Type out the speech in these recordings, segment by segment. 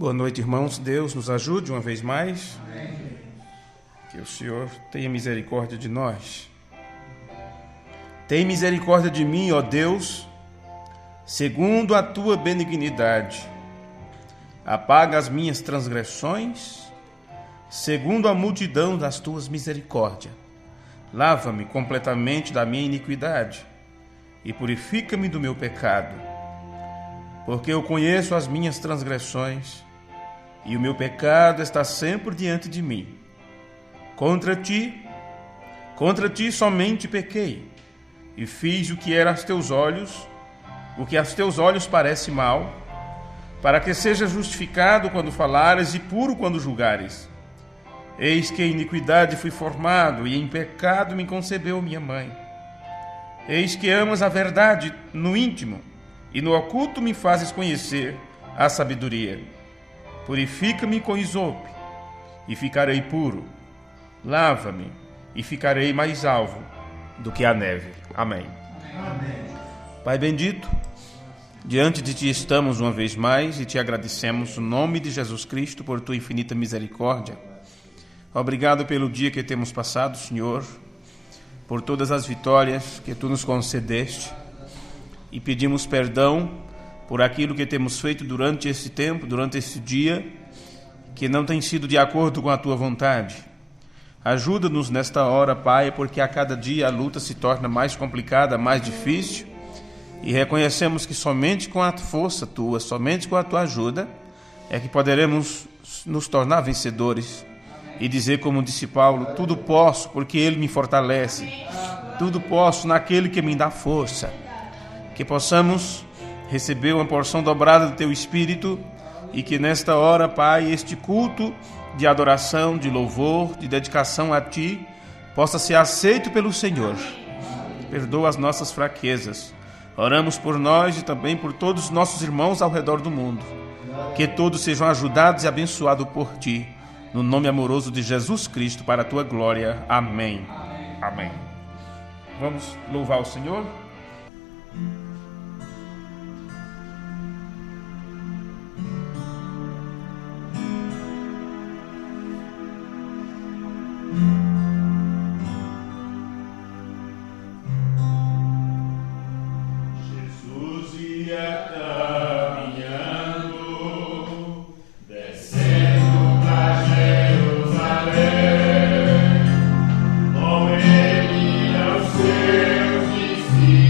Boa noite, irmãos. Deus nos ajude uma vez mais. Amém. Que o Senhor tenha misericórdia de nós. Tem misericórdia de mim, ó Deus, segundo a tua benignidade. Apaga as minhas transgressões, segundo a multidão das tuas misericórdias. Lava-me completamente da minha iniquidade e purifica-me do meu pecado. Porque eu conheço as minhas transgressões e o meu pecado está sempre diante de mim. Contra ti somente pequei e fiz o que era aos teus olhos, o que aos teus olhos parece mal, para que seja justificado quando falares e puro quando julgares. Eis que em iniquidade fui formado e em pecado me concebeu minha mãe. Eis que amas a verdade no íntimo e no oculto me fazes conhecer a sabedoria. Purifica-me com isope e ficarei puro. Lava-me e ficarei mais alvo do que a neve. Amém. Amém. Pai bendito, diante de ti estamos uma vez mais e te agradecemos no nome de Jesus Cristo por tua infinita misericórdia. Obrigado pelo dia que temos passado, Senhor, por todas as vitórias que tu nos concedeste, e pedimos perdão por aquilo que temos feito durante esse tempo, durante esse dia, que não tem sido de acordo com a tua vontade. Ajuda-nos nesta hora, Pai, porque a cada dia a luta se torna mais complicada, mais difícil, e reconhecemos que somente com a força tua, somente com a tua ajuda, é que poderemos nos tornar vencedores e dizer, como disse Paulo, tudo posso porque Ele me fortalece, tudo posso naquele que me dá força. Que possamos receber uma porção dobrada do Teu Espírito e que nesta hora, Pai, este culto de adoração, de louvor, de dedicação a Ti, possa ser aceito pelo Senhor. Perdoa as nossas fraquezas. Oramos por nós e também por todos os nossos irmãos ao redor do mundo. Que todos sejam ajudados e abençoados por Ti. No nome amoroso de Jesus Cristo, para a Tua glória. Amém. Amém. Vamos louvar o Senhor? Sim.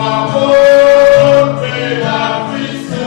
Amor pela aflição.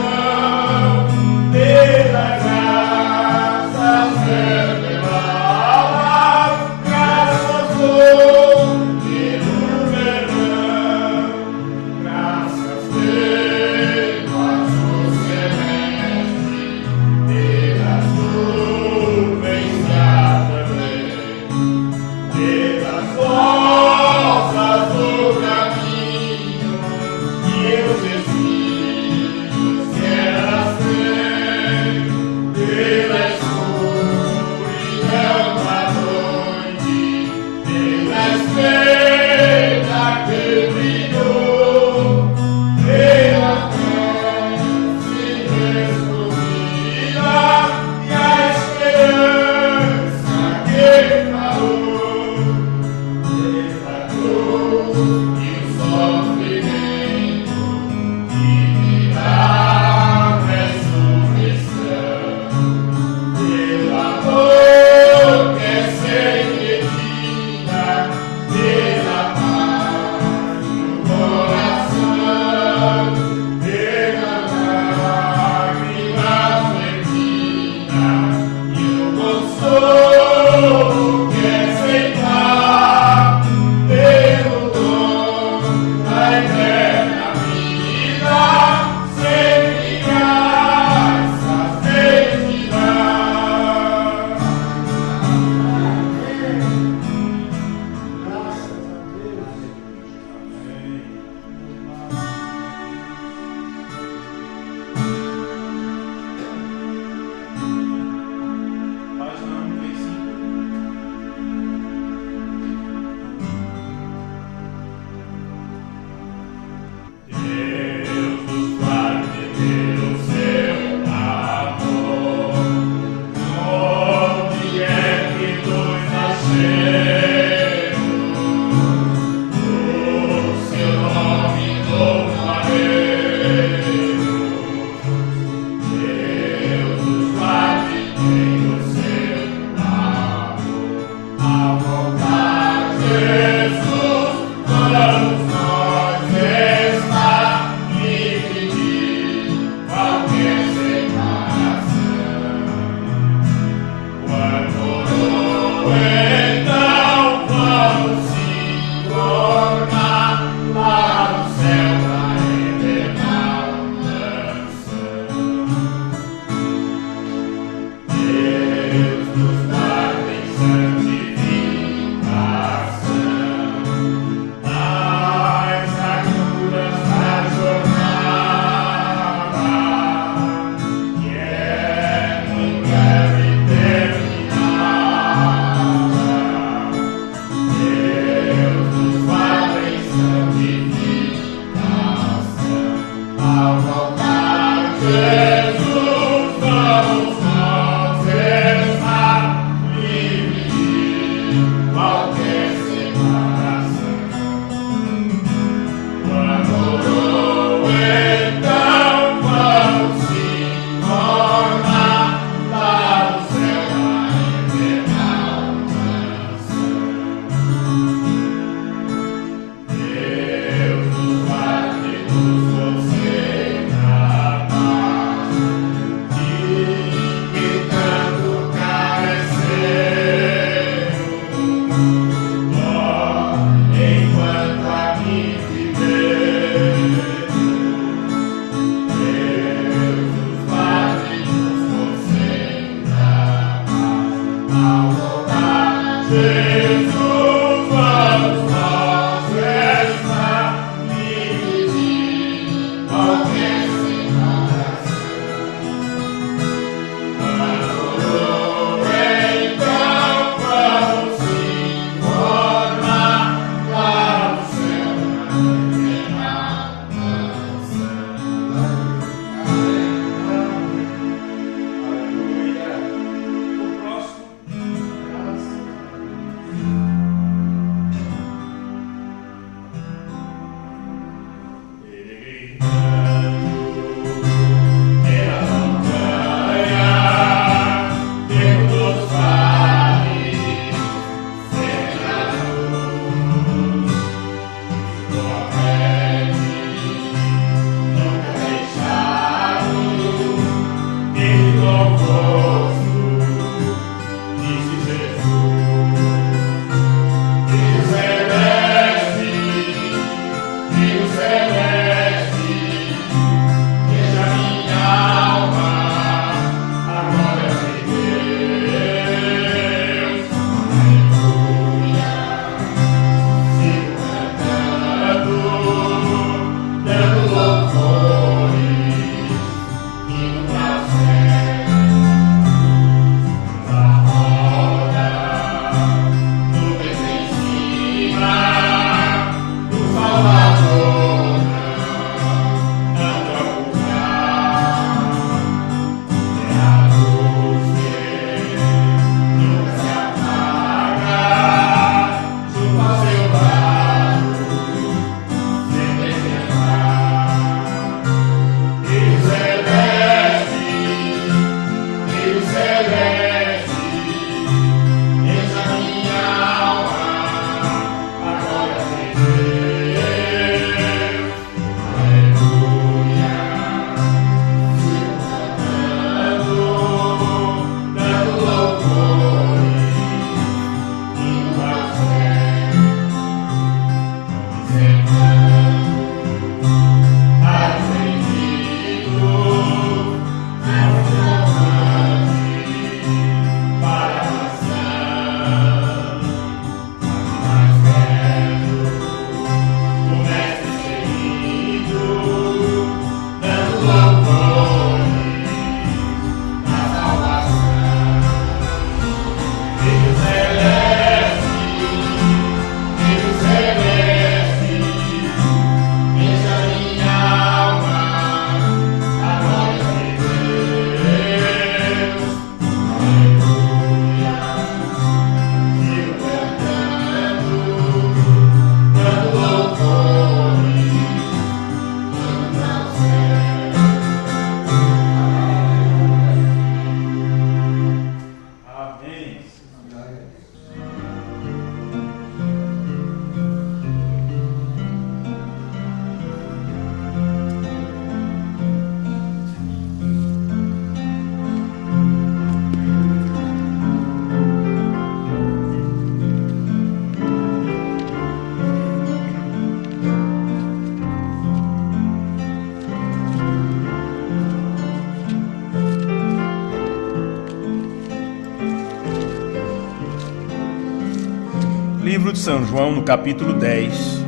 Livro de São João, no capítulo 10.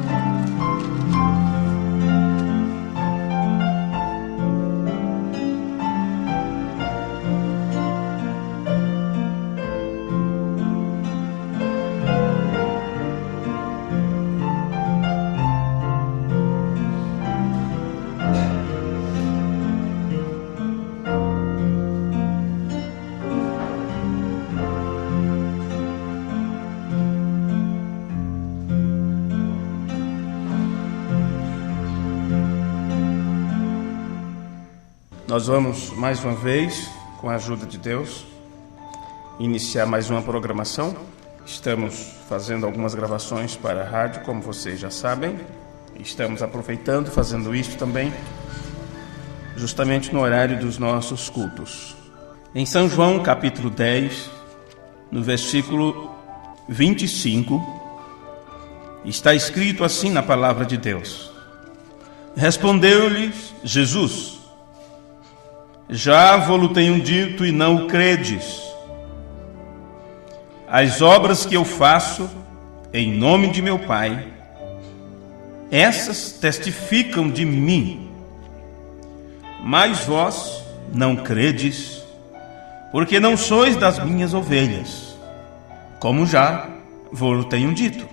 Nós vamos, mais uma vez, com a ajuda de Deus, iniciar mais uma programação. Estamos fazendo algumas gravações para a rádio, como vocês já sabem. Estamos aproveitando, fazendo isso também, justamente no horário dos nossos cultos. Em São João, capítulo 10, no versículo 25, está escrito assim na palavra de Deus: Respondeu-lhes Jesus: Já vo-lo tenho dito e não o credes. As obras que eu faço em nome de meu Pai, essas testificam de mim. Mas vós não credes, porque não sois das minhas ovelhas, como já vo-lo tenho dito.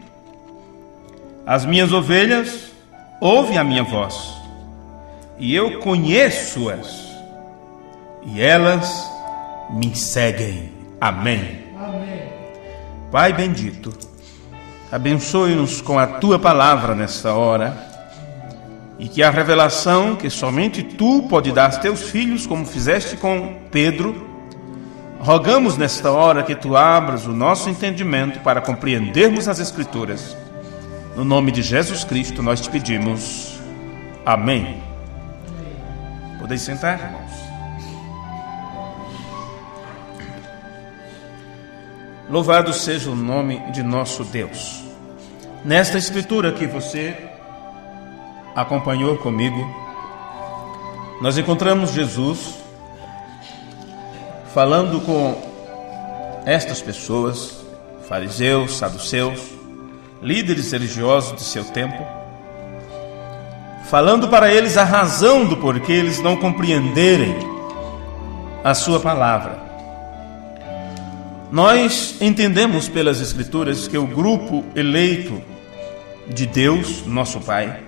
As minhas ovelhas ouvem a minha voz, e eu conheço-as, e elas me seguem. Amém. Amém. Pai bendito, abençoe-nos com a Tua palavra nesta hora, e que a revelação que somente Tu pode dar aos Teus filhos, como fizeste com Pedro, rogamos nesta hora que Tu abras o nosso entendimento para compreendermos as Escrituras. No nome de Jesus Cristo nós te pedimos. Amém. Podeis sentar, irmãos. Louvado seja o nome de nosso Deus. Nesta escritura que você acompanhou comigo, nós encontramos Jesus falando com estas pessoas, fariseus, saduceus, líderes religiosos de seu tempo, falando para eles a razão do porquê eles não compreenderem a sua palavra. Nós entendemos pelas Escrituras que o grupo eleito de Deus, nosso Pai,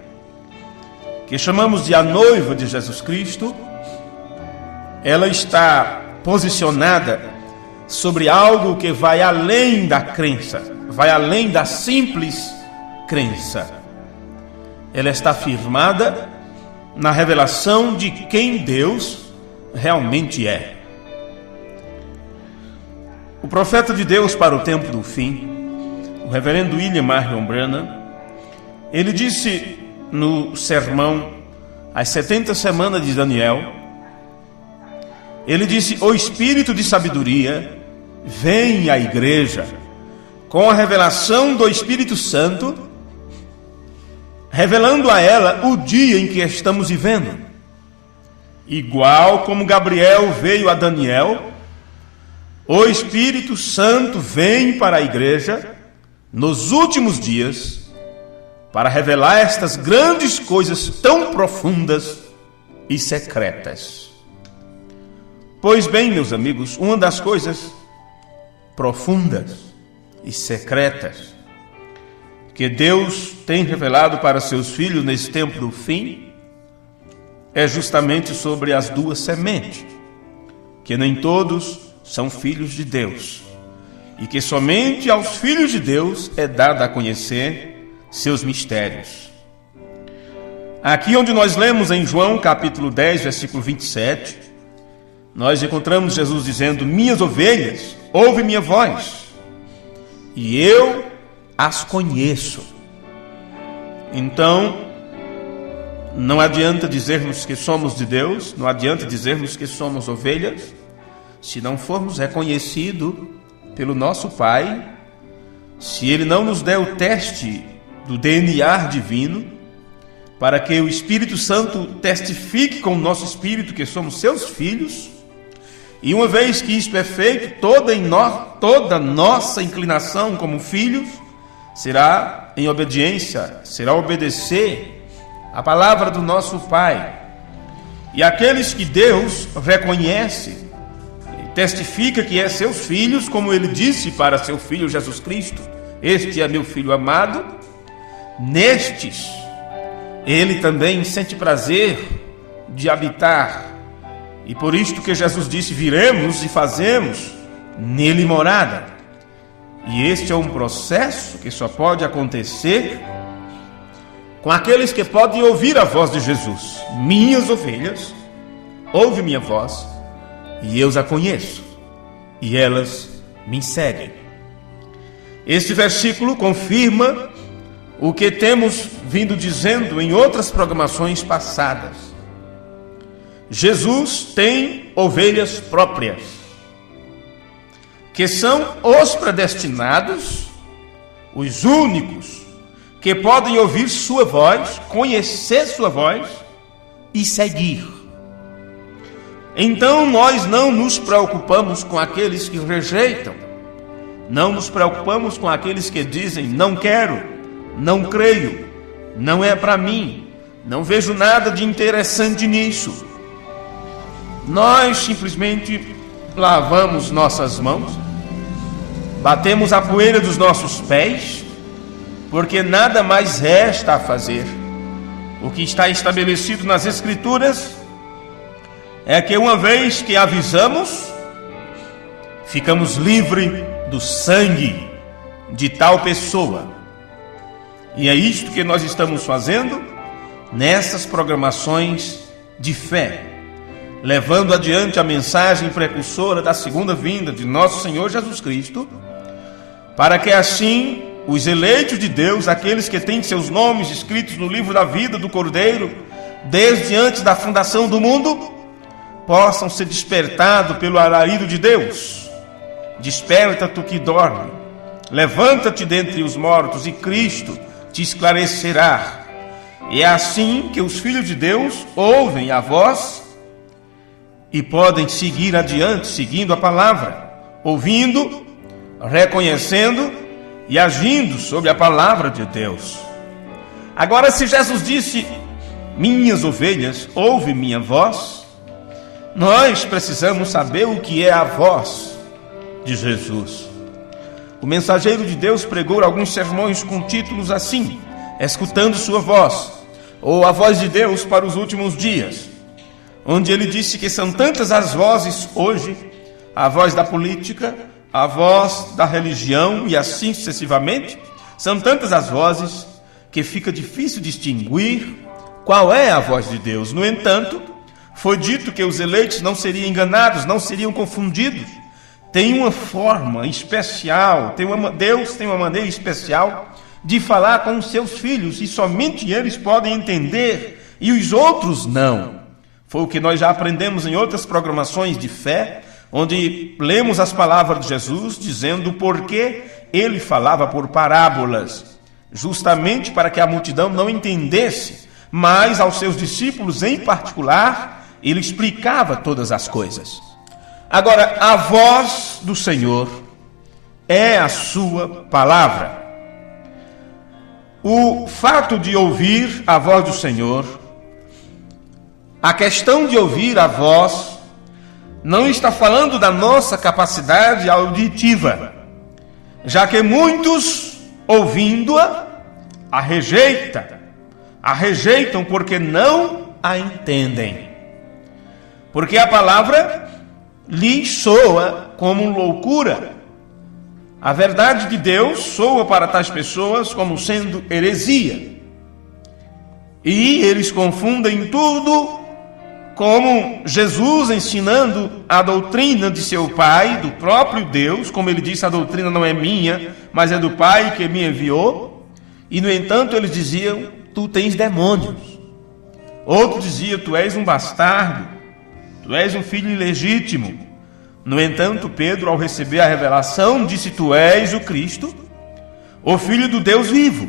que chamamos de a noiva de Jesus Cristo, ela está posicionada sobre algo que vai além da crença, vai além da simples crença. Ela está firmada na revelação de quem Deus realmente é. O profeta de Deus para o tempo do fim, o reverendo William Marion Branham, ele disse no sermão As 70 Semanas de Daniel, ele disse: o Espírito de sabedoria vem à igreja com a revelação do Espírito Santo, revelando a ela o dia em que estamos vivendo. Igual como Gabriel veio a Daniel, o Espírito Santo vem para a igreja nos últimos dias para revelar estas grandes coisas tão profundas e secretas. Pois bem, meus amigos, uma das coisas profundas e secretas que Deus tem revelado para seus filhos nesse tempo do fim é justamente sobre as duas sementes, que nem todos são filhos de Deus, e que somente aos filhos de Deus é dado a conhecer seus mistérios. Aqui onde nós lemos em João capítulo 10, versículo 27, nós encontramos Jesus dizendo: minhas ovelhas ouvem minha voz, e eu as conheço. Então, não adianta dizermos que somos de Deus, não adianta dizermos que somos ovelhas, se não formos reconhecidos pelo nosso Pai, se Ele não nos der o teste do DNA divino, para que o Espírito Santo testifique com o nosso espírito que somos seus filhos, e uma vez que isto é feito, toda nossa inclinação como filhos será em obediência, será obedecer a palavra do nosso Pai. E aqueles que Deus reconhece, testifica que é seus filhos, como ele disse para seu filho Jesus Cristo: este é meu filho amado, nestes ele também sente prazer de habitar. E por isto que Jesus disse: viremos e fazemos nele morada. E este é um processo que só pode acontecer com aqueles que podem ouvir a voz de Jesus. Minhas ovelhas ouvem minha voz, e eu as conheço, e elas me seguem. Este versículo confirma o que temos vindo dizendo em outras programações passadas. Jesus tem ovelhas próprias, que são os predestinados, os únicos que podem ouvir sua voz, conhecer sua voz e seguir. Então nós não nos preocupamos com aqueles que rejeitam, não nos preocupamos com aqueles que dizem: não quero, não creio, não é para mim, não vejo nada de interessante nisso. Nós simplesmente lavamos nossas mãos, batemos a poeira dos nossos pés, porque nada mais resta a fazer. O que está estabelecido nas Escrituras é que uma vez que avisamos, ficamos livres do sangue de tal pessoa. E é isto que nós estamos fazendo nessas programações de fé, levando adiante a mensagem precursora da segunda vinda de nosso Senhor Jesus Cristo, para que assim os eleitos de Deus, aqueles que têm seus nomes escritos no livro da vida do Cordeiro, desde antes da fundação do mundo, possam ser despertados pelo alarido de Deus. Desperta tu que dorme, levanta-te dentre os mortos, e Cristo te esclarecerá. E é assim que os filhos de Deus ouvem a voz e podem seguir adiante, seguindo a palavra, ouvindo, reconhecendo e agindo sobre a palavra de Deus. Agora, se Jesus disse: minhas ovelhas ouvem minha voz, nós precisamos saber o que é a voz de Jesus. O mensageiro de Deus pregou alguns sermões com títulos assim: escutando sua voz, ou a voz de Deus para os últimos dias, onde ele disse que são tantas as vozes hoje, a voz da política, a voz da religião e assim sucessivamente. São tantas as vozes que fica difícil distinguir qual é a voz de Deus. No entanto, foi dito que os eleitos não seriam enganados, não seriam confundidos. Tem uma forma especial, Deus tem uma maneira especial de falar com os seus filhos, e somente eles podem entender e os outros não. Foi o que nós já aprendemos em outras programações de fé, onde lemos as palavras de Jesus dizendo o porquê ele falava por parábolas, justamente para que a multidão não entendesse, mas aos seus discípulos em particular ele explicava todas as coisas. Agora, a voz do Senhor é a sua palavra. O fato de ouvir a voz do Senhor, a questão de ouvir a voz, não está falando da nossa capacidade auditiva, já que muitos, ouvindo-a, a rejeitam porque não a entendem. Porque a palavra lhes soa como loucura. A verdade de Deus soa para tais pessoas como sendo heresia. E eles confundem tudo como Jesus ensinando a doutrina de seu Pai, do próprio Deus. Como ele disse, a doutrina não é minha, mas é do Pai que me enviou. E no entanto eles diziam: tu tens demônios. Outro dizia: tu és um bastardo, tu és um filho ilegítimo. No entanto, Pedro, ao receber a revelação, disse: tu és o Cristo, o Filho do Deus vivo.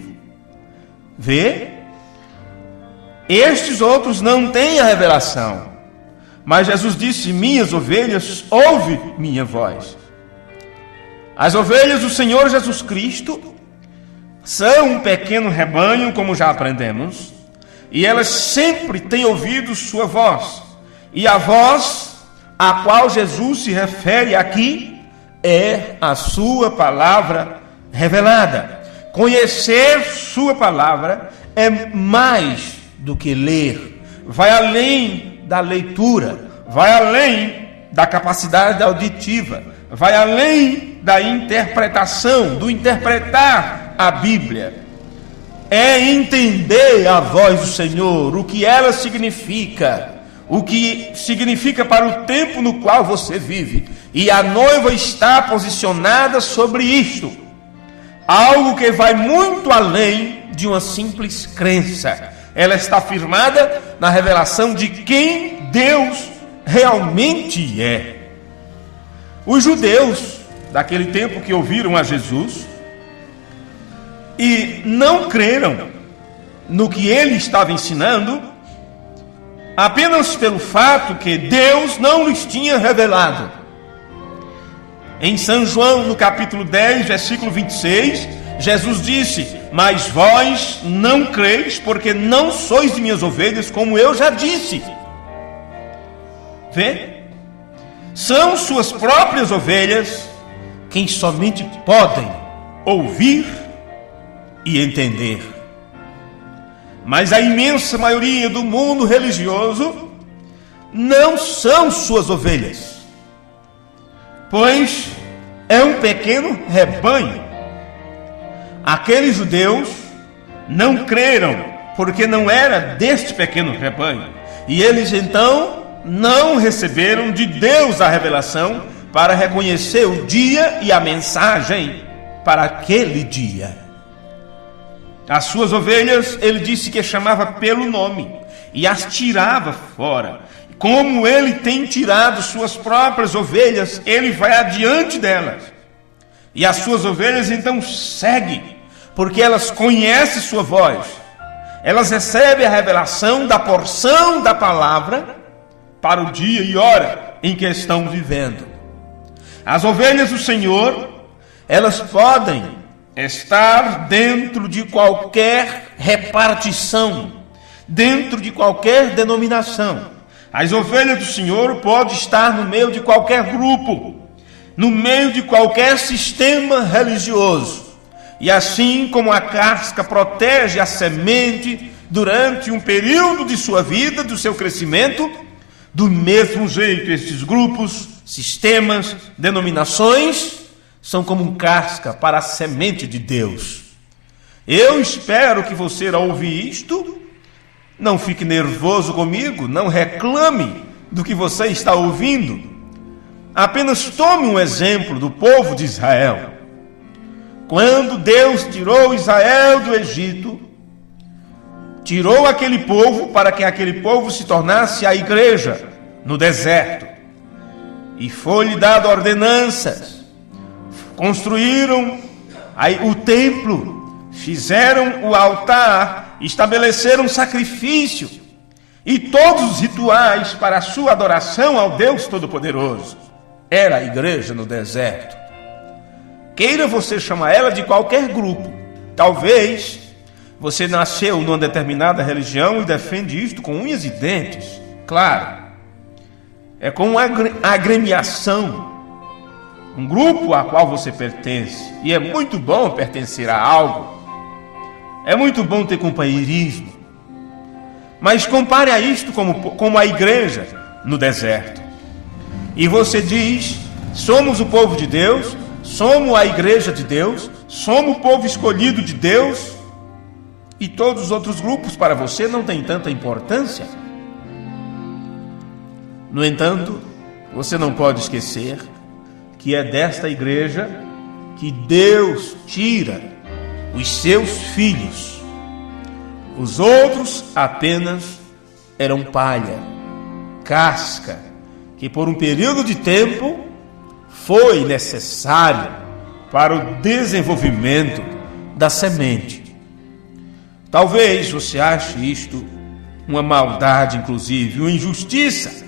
Vê? Estes outros não têm a revelação, mas Jesus disse: minhas ovelhas ouvem minha voz. As ovelhas do Senhor Jesus Cristo são um pequeno rebanho, como já aprendemos, e elas sempre têm ouvido sua voz. E a voz a qual Jesus se refere aqui é a sua palavra revelada. Conhecer sua palavra é mais do que ler. Vai além da leitura, vai além da capacidade auditiva, vai além da interpretação, do interpretar a Bíblia. É entender a voz do Senhor, o que ela significa, o que significa para o tempo no qual você vive. E a noiva está posicionada sobre isto. Algo que vai muito além de uma simples crença. Ela está firmada na revelação de quem Deus realmente é. Os judeus daquele tempo que ouviram a Jesus e não creram no que ele estava ensinando, apenas pelo fato que Deus não lhes tinha revelado. Em São João, no capítulo 10, versículo 26, Jesus disse: mas vós não creis, porque não sois de minhas ovelhas, como eu já disse. Vê? São suas próprias ovelhas quem somente podem ouvir e entender. Mas a imensa maioria do mundo religioso não são suas ovelhas, pois é um pequeno rebanho. Aqueles judeus não creram, porque não era deste pequeno rebanho, e eles então não receberam de Deus a revelação para reconhecer o dia e a mensagem para aquele dia. As suas ovelhas, ele disse que chamava pelo nome e as tirava fora. Como ele tem tirado suas próprias ovelhas, ele vai adiante delas. E as suas ovelhas então seguem, porque elas conhecem sua voz. Elas recebem a revelação da porção da palavra para o dia e hora em que estão vivendo. As ovelhas do Senhor, elas podem estar dentro de qualquer repartição, dentro de qualquer denominação. As ovelhas do Senhor podem estar no meio de qualquer grupo, no meio de qualquer sistema religioso. E assim como a casca protege a semente durante um período de sua vida, do seu crescimento, do mesmo jeito estes grupos, sistemas, denominações são como um casca para a semente de Deus. Eu espero que você, ao ouvir isto, não fique nervoso comigo, não reclame do que você está ouvindo. Apenas tome um exemplo do povo de Israel. Quando Deus tirou Israel do Egito, tirou aquele povo para que aquele povo se tornasse a igreja no deserto. E foi-lhe dado ordenanças. Construíram o templo, fizeram o altar, estabeleceram sacrifício e todos os rituais para a sua adoração ao Deus Todo-Poderoso. Era a igreja no deserto. Queira você chamar ela de qualquer grupo. Talvez você nasceu numa determinada religião e defende isto com unhas e dentes. Claro, é com uma agremiação, um grupo a qual você pertence. E é muito bom pertencer a algo. É muito bom ter companheirismo. Mas compare a isto como a igreja no deserto. E você diz: somos o povo de Deus, somos a igreja de Deus, somos o povo escolhido de Deus, e todos os outros grupos para você não têm tanta importância. No entanto, você não pode esquecer que é desta igreja que Deus tira os seus filhos. Os outros apenas eram palha, casca, que por um período de tempo foi necessário para o desenvolvimento da semente. Talvez você ache isto uma maldade, inclusive, uma injustiça.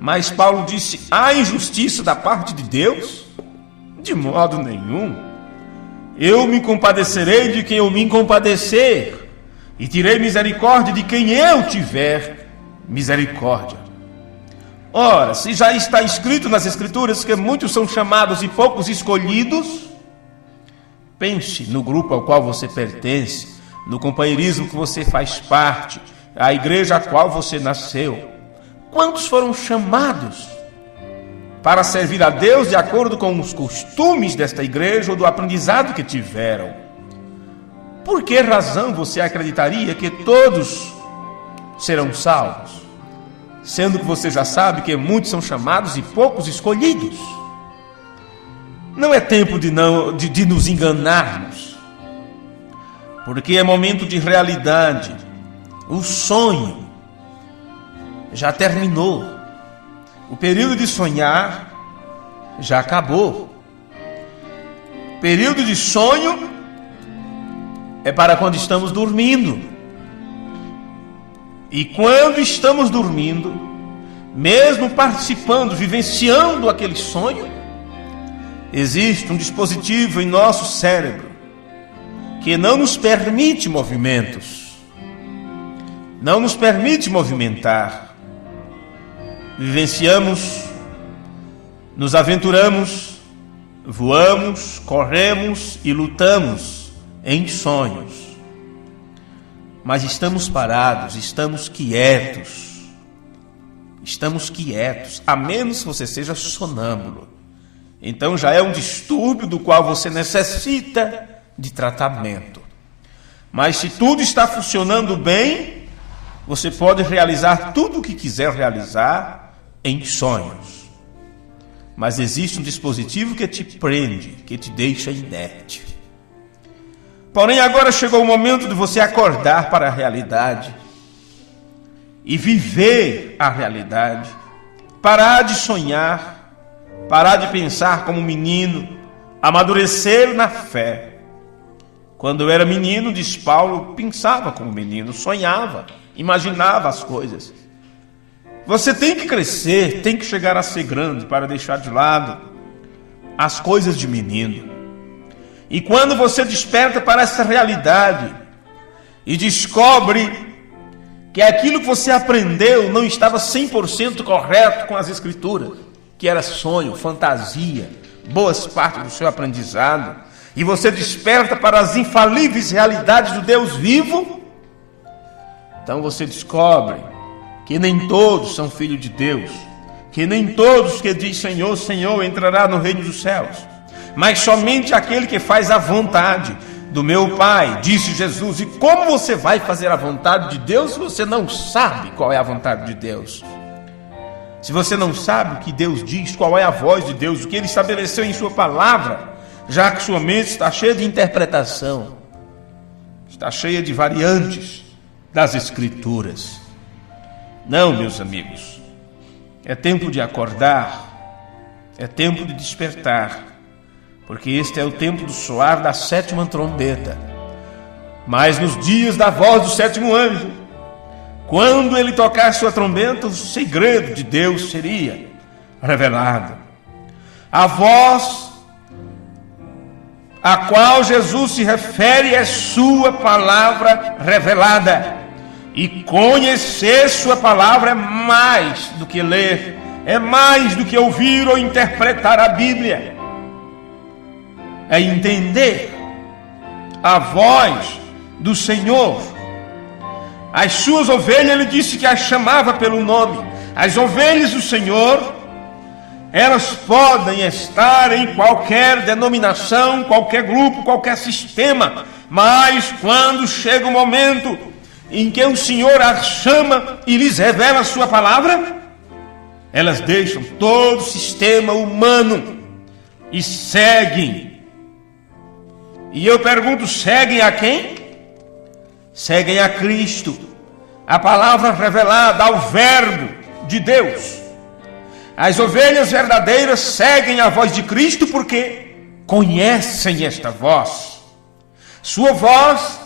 Mas Paulo disse: há injustiça da parte de Deus? De modo nenhum. Eu me compadecerei de quem eu me compadecer, e terei misericórdia de quem eu tiver misericórdia. Ora, se já está escrito nas Escrituras que muitos são chamados e poucos escolhidos, pense no grupo ao qual você pertence, no companheirismo que você faz parte, a igreja a qual você nasceu. Quantos foram chamados para servir a Deus de acordo com os costumes desta igreja ou do aprendizado que tiveram? Por que razão você acreditaria que todos serão salvos, sendo que você já sabe que muitos são chamados e poucos escolhidos? Não é tempo de nos enganarmos, porque é momento de realidade. O sonho já terminou. O período de sonhar já acabou. O período de sonho é para quando estamos dormindo. E quando estamos dormindo, mesmo participando, vivenciando aquele sonho, existe um dispositivo em nosso cérebro que não nos permite movimentos, não nos permite movimentar. Vivenciamos, nos aventuramos, voamos, corremos e lutamos em sonhos. Mas estamos parados, estamos quietos, a menos que você seja sonâmbulo. Então já é um distúrbio do qual você necessita de tratamento. Mas se tudo está funcionando bem, você pode realizar tudo o que quiser realizar em sonhos. Mas existe um dispositivo que te prende, que te deixa inerte. Porém, agora chegou o momento de você acordar para a realidade e viver a realidade. Parar de sonhar, parar de pensar como menino, amadurecer na fé. Quando eu era menino, diz Paulo, pensava como menino, sonhava, imaginava as coisas. Você tem que crescer, tem que chegar a ser grande para deixar de lado as coisas de menino. E quando você desperta para essa realidade e descobre que aquilo que você aprendeu não estava 100% correto com as Escrituras, que era sonho, fantasia, boas partes do seu aprendizado, e você desperta para as infalíveis realidades do Deus vivo, então você descobre que nem todos são filhos de Deus, que nem todos que diz Senhor, Senhor entrará no reino dos céus, mas somente aquele que faz a vontade do meu Pai, disse Jesus. E como você vai fazer a vontade de Deus se você não sabe qual é a vontade de Deus? Se você não sabe o que Deus diz, qual é a voz de Deus, o que Ele estabeleceu em sua palavra, já que sua mente está cheia de interpretação, está cheia de variantes das Escrituras. Não, meus amigos, é tempo de acordar, é tempo de despertar, porque este é o tempo do soar da 7ª trombeta. Mas nos dias da voz do 7º anjo, quando ele tocar sua trombeta, o segredo de Deus seria revelado. A voz a qual Jesus se refere é sua palavra revelada. E conhecer sua palavra é mais do que ler, é mais do que ouvir ou interpretar a Bíblia. É entender a voz do Senhor. As suas ovelhas, ele disse que as chamava pelo nome. As ovelhas do Senhor, elas podem estar em qualquer denominação, qualquer grupo, qualquer sistema, mas quando chega o momento em que o Senhor as chama e lhes revela a sua palavra, elas deixam todo o sistema humano e seguem. E eu pergunto, seguem a quem? Seguem a Cristo, a palavra revelada, ao Verbo de Deus. As ovelhas verdadeiras seguem a voz de Cristo porque conhecem esta voz. Sua voz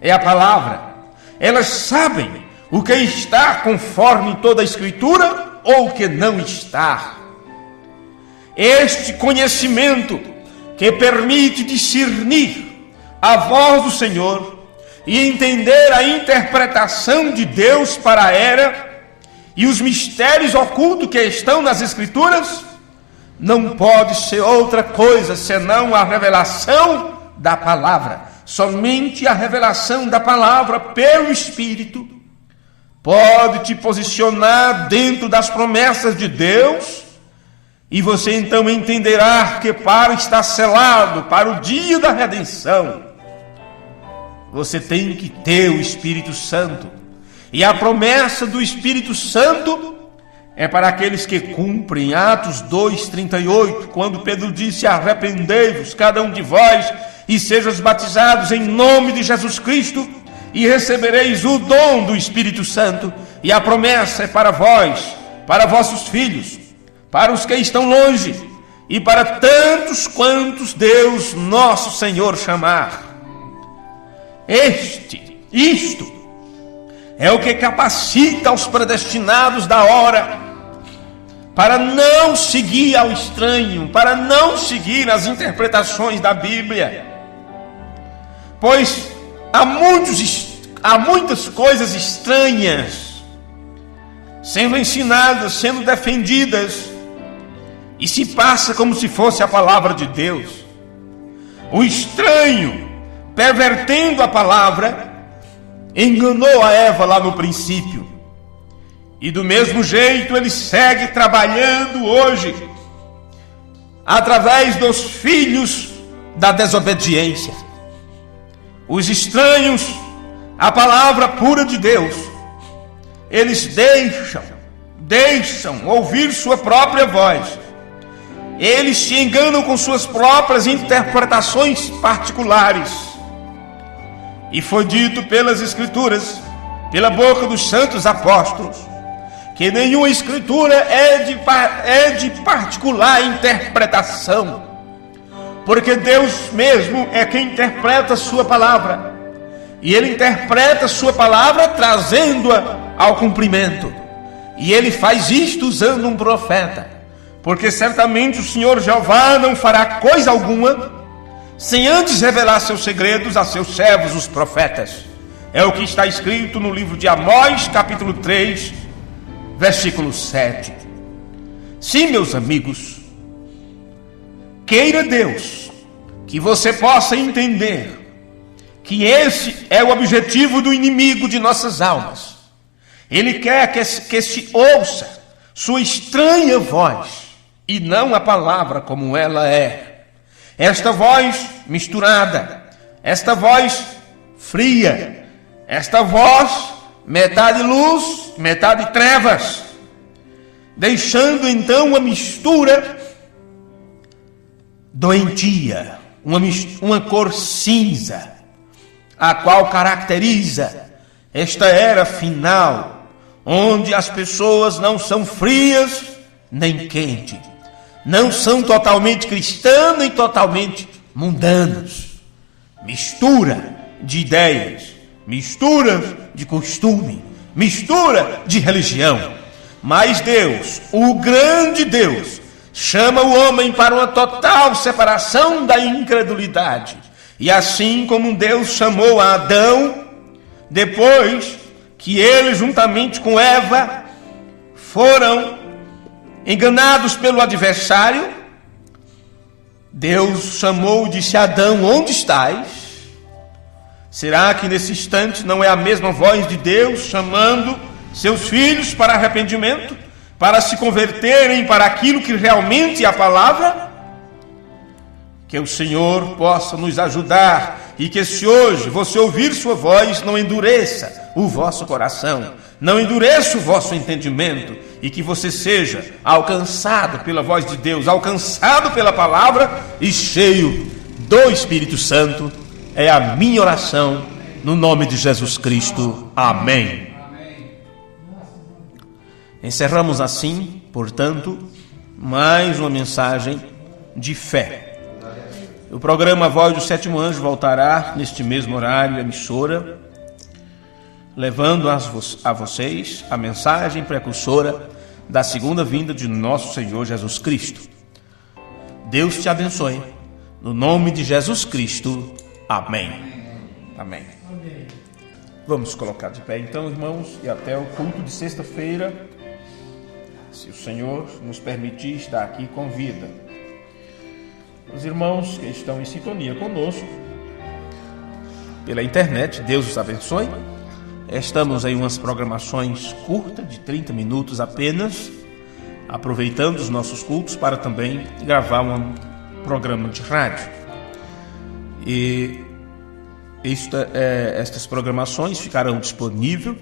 é a palavra. Elas sabem o que está conforme toda a Escritura ou o que não está. Este conhecimento que que permite discernir a voz do Senhor e entender a interpretação de Deus para a era e os mistérios ocultos que estão nas Escrituras, não pode ser outra coisa senão a revelação da palavra. Somente a revelação da palavra pelo Espírito pode te posicionar dentro das promessas de Deus, e você então entenderá que para estar selado para o dia da redenção, você tem que ter o Espírito Santo. E a promessa do Espírito Santo é para aqueles que cumprem. Atos 2:38, quando Pedro disse: arrependei-vos cada um de vós e sejam batizados em nome de Jesus Cristo e recebereis o dom do Espírito Santo. E a promessa é para vós, para vossos filhos, para os que estão longe e para tantos quantos Deus nosso Senhor chamar. Isto é o que capacita os predestinados da hora para não seguir ao estranho, para não seguir as interpretações da Bíblia, pois há muitas coisas estranhas sendo ensinadas, sendo defendidas, e se passa como se fosse a palavra de Deus. O estranho, pervertendo a palavra, enganou a Eva lá no princípio, e do mesmo jeito ele segue trabalhando hoje através dos filhos da desobediência. Os estranhos à palavra pura de Deus, eles deixam ouvir sua própria voz, eles se enganam com suas próprias interpretações particulares. E foi dito pelas Escrituras, pela boca dos santos apóstolos, que nenhuma Escritura é de particular interpretação, porque Deus mesmo é quem interpreta a sua palavra, e Ele interpreta a sua palavra trazendo-a ao cumprimento, e Ele faz isto usando um profeta, porque certamente o Senhor Jeová não fará coisa alguma sem antes revelar seus segredos a seus servos, os profetas. É o que está escrito no livro de Amós, capítulo 3, versículo 7. Sim, meus amigos, queira Deus que você possa entender que esse é o objetivo do inimigo de nossas almas. Ele quer que se ouça sua estranha voz e não a palavra como ela é. Esta voz misturada, esta voz fria, esta voz metade luz, metade trevas, deixando então uma mistura doentia, uma cor cinza, a qual caracteriza esta era final, onde as pessoas não são frias nem quentes, não são totalmente cristãs nem totalmente mundanos. Mistura de ideias, mistura de costume, mistura de religião. Mas Deus, o grande Deus, chama o homem para uma total separação da incredulidade. E assim como Deus chamou a Adão, depois que ele juntamente com Eva foram enganados pelo adversário, Deus chamou e disse: Adão, onde estás? Será que nesse instante não é a mesma voz de Deus chamando seus filhos para arrependimento, para se converterem para aquilo que realmente é a palavra? Que o Senhor possa nos ajudar e que se hoje você ouvir sua voz, não endureça o vosso coração, não endureça o vosso entendimento, e que você seja alcançado pela voz de Deus, alcançado pela palavra e cheio do Espírito Santo. É a minha oração no nome de Jesus Cristo. Amém. Encerramos assim, portanto, mais uma mensagem de fé. O programa Voz do Sétimo Anjo voltará neste mesmo horário, emissora, levando a vocês a mensagem precursora da segunda vinda de nosso Senhor Jesus Cristo. Deus te abençoe. No nome de Jesus Cristo. Amém. Amém. Vamos colocar de pé então, irmãos, e até o culto de sexta-feira, se o Senhor nos permitir estar aqui com vida. Os irmãos que estão em sintonia conosco pela internet, Deus os abençoe. Estamos em umas programações curtas, de 30 minutos apenas, aproveitando os nossos cultos para também gravar um programa de rádio. E estas programações ficarão disponíveis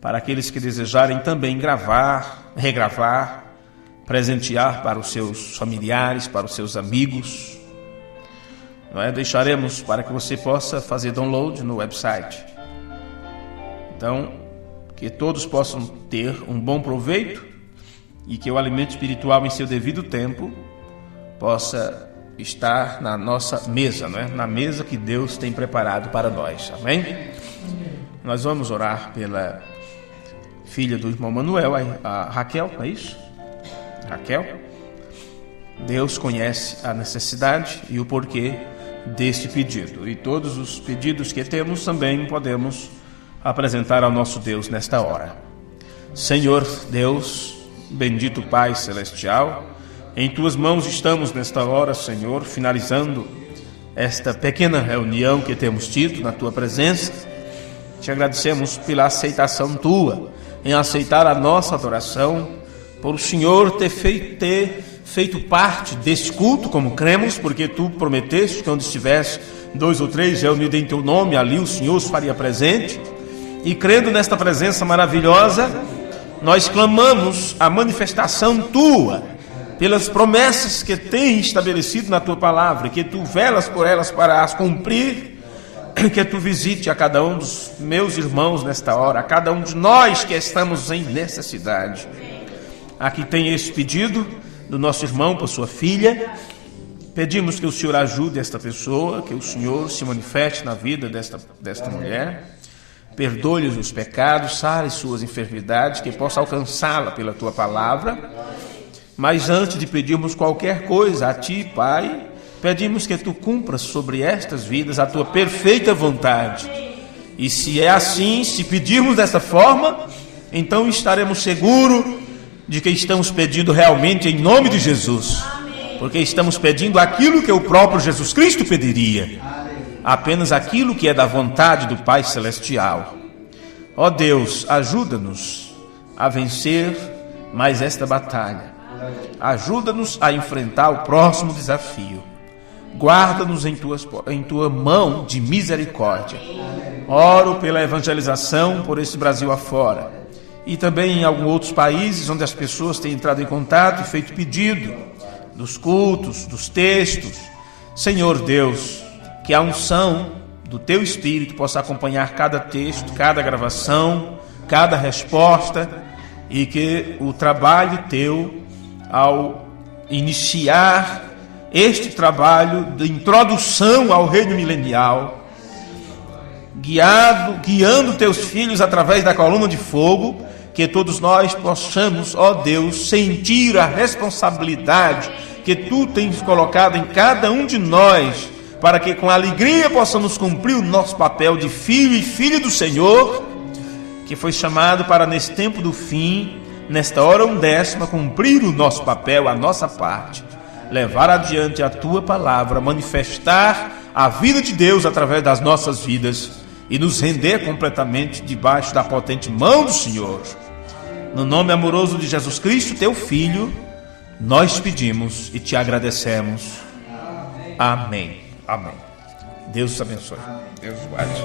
para aqueles que desejarem também gravar, regravar, presentear para os seus familiares, para os seus amigos. Deixaremos para que você possa fazer download no website. Então, que todos possam ter um bom proveito e que o alimento espiritual em seu devido tempo possa estar na nossa mesa, na mesa que Deus tem preparado para nós. Amém? Nós vamos orar pela filha do irmão Manuel, a Raquel, é isso? Raquel. Deus conhece a necessidade e o porquê deste pedido. E todos os pedidos que temos também podemos apresentar ao nosso Deus nesta hora. Senhor Deus, bendito Pai Celestial, em Tuas mãos estamos nesta hora, Senhor, finalizando esta pequena reunião que temos tido na Tua presença. Te agradecemos pela aceitação Tua, em aceitar a nossa adoração, por o Senhor ter feito parte deste culto, como cremos, porque Tu prometeste que onde estivesse 2 ou 3 reunidos em Teu nome, ali o Senhor os faria presente. E crendo nesta presença maravilhosa, nós clamamos a manifestação Tua, pelas promessas que tens estabelecido na Tua palavra, que Tu velas por elas para as cumprir, que Tu visite a cada um dos meus irmãos nesta hora, a cada um de nós que estamos em necessidade. Aqui tem esse pedido do nosso irmão por sua filha. Pedimos que o Senhor ajude esta pessoa, que o Senhor se manifeste na vida desta mulher. Perdoe-lhes os pecados, sare suas enfermidades, que possa alcançá-la pela Tua palavra. Mas antes de pedirmos qualquer coisa a Ti, Pai, pedimos que Tu cumpras sobre estas vidas a Tua perfeita vontade. E se é assim, se pedirmos desta forma, então estaremos seguros de que estamos pedindo realmente em nome de Jesus. Porque estamos pedindo aquilo que o próprio Jesus Cristo pediria. Apenas aquilo que é da vontade do Pai Celestial. Ó Deus, ajuda-nos a vencer mais esta batalha. Ajuda-nos a enfrentar o próximo desafio. Guarda-nos em Tua mão de misericórdia. Oro pela evangelização por esse Brasil afora. E também em alguns outros países onde as pessoas têm entrado em contato e feito pedido dos cultos, dos textos. Senhor Deus, que a unção do Teu Espírito possa acompanhar cada texto, cada gravação, cada resposta, e que o trabalho Teu, ao iniciar este trabalho de introdução ao reino milenial, guiando Teus filhos através da coluna de fogo, que todos nós possamos, ó Deus, sentir a responsabilidade que Tu tens colocado em cada um de nós, para que com alegria possamos cumprir o nosso papel de filho e filha do Senhor, que foi chamado para nesse tempo do fim, nesta hora 1/10, cumprir o nosso papel, a nossa parte, levar adiante a Tua palavra, manifestar a vida de Deus através das nossas vidas e nos render completamente debaixo da potente mão do Senhor. No nome amoroso de Jesus Cristo, Teu Filho, nós pedimos e Te agradecemos. Amém. Amém. Deus te abençoe. Deus guarde.